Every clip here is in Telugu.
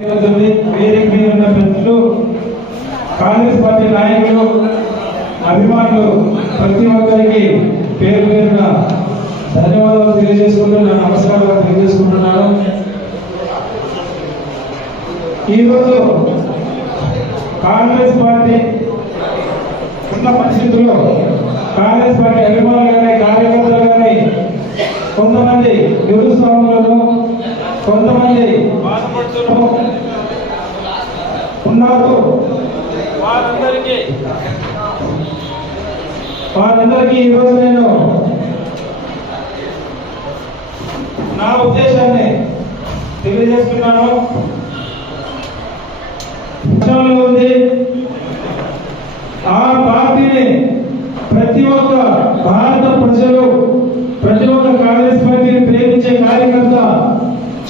వేదిక మీద ఉన్న కాంగ్రెస్ పార్టీ నాయకులు అభిమానులు ప్రతి ఒక్కరికి పేరు పేరున ధన్యవాదాలు తెలియజేసుకుంటూ నమస్కారాలు తెలియజేసుకుంటున్నాను. ఈరోజు కాంగ్రెస్ పార్టీ ఉన్న పరిస్థితుల్లో కాంగ్రెస్ పార్టీ అభిమానులు కానీ కార్యకర్తలు కానీ ఉన్నారు. వారందరికీ. వారందరికీ ఈరోజు నేను నా ఉద్దేశాన్ని తెలియజేస్తున్నాను. ఉంది. ఆ పార్టీని ప్రతి ఒక్క భారత ప్రజలు ప్రతి ఒక్క కాంగ్రెస్ పార్టీని ప్రేమించే కార్యకర్త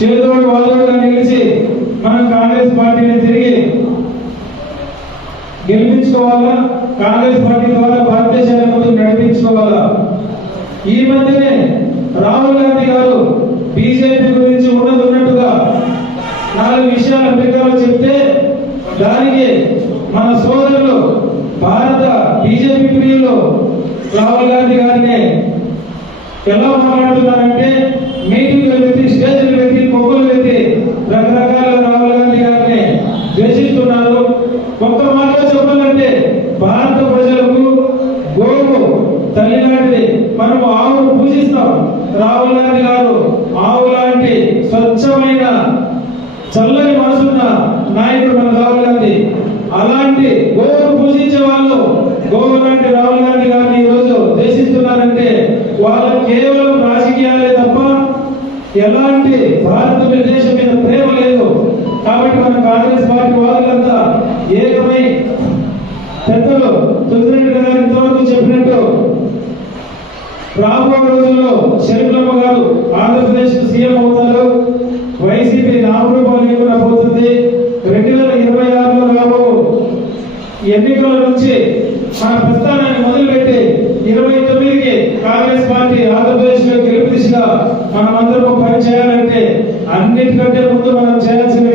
చేదోడు వాదోడుగా నిలిచి మనం కాంగ్రెస్ పార్టీని తిరిగి గెలిపించుకోవాలా? కాంగ్రెస్ పార్టీ ద్వారా భారతదేశాన్ని నడిపించుకోవాలా? ఈ మధ్యనే రాహుల్ గాంధీ గారు బీజేపీ గురించి ఉన్నది ఉన్నట్టుగా నాలుగు విషయాలు అమెరికాలో చెప్తే దానికి మన సోదరులు భారత బీజేపీ ప్రియులు రాహుల్ గాంధీ గారిని ఎలా మాట్లాడుతున్నారంటే మీటింగ్ పెట్టి స్టేజ్లు పెట్టి పొక్కులు పెట్టి రకరకాల రాహుల్ గాంధీ గారిని ద్వేషిస్తున్నారు. ఒక్క మాటలో చెప్పాలంటే భారత ప్రజలకు గోవు తల్లి లాంటిది మనం ఆవును పూజిస్తాం. రాహుల్ గాంధీ గారు ఆవు లాంటి స్వచ్ఛమైన చల్లని మనసున్న నాయకుడు మన రాహుల్ గాంధీ. అలాంటి గోవును పూజించే వాళ్ళు గోవు లాంటి రాహుల్ గాంధీ గారిని ఈరోజు దేశిస్తున్నారంటే వాళ్ళ కేవలం రాజకీయాలే తప్ప ఎలాంటి భారతదేశం మీద ప్రేమ లేదు. కాబట్టి మన కాంగ్రెస్ పార్టీ వాళ్ళంతా ఏకమై పెద్దలు తులసిరెడ్డి గారు ఇంతవరకు చెప్పినట్టు రాబో రోజుల్లో షరీఫ్లమ్మ గారు ఆంధ్రప్రదేశ్ సీఎం అవుతారు. వైసీపీ నామరూపాలు లేకుండా పోతుంది. రెండు వేల ఇరవై ఆరులో రాబో ఎన్నికల నుంచి మన ప్రస్థానాన్ని మొదలుపెట్టి ఇరవై తొమ్మిదికి కాంగ్రెస్ పార్టీ ఆంధ్రప్రదేశ్లో గెలుపు దిశగా మనమందరం పని చేయాలంటే అన్నిటికంటే ముందు మనం చేయాల్సిన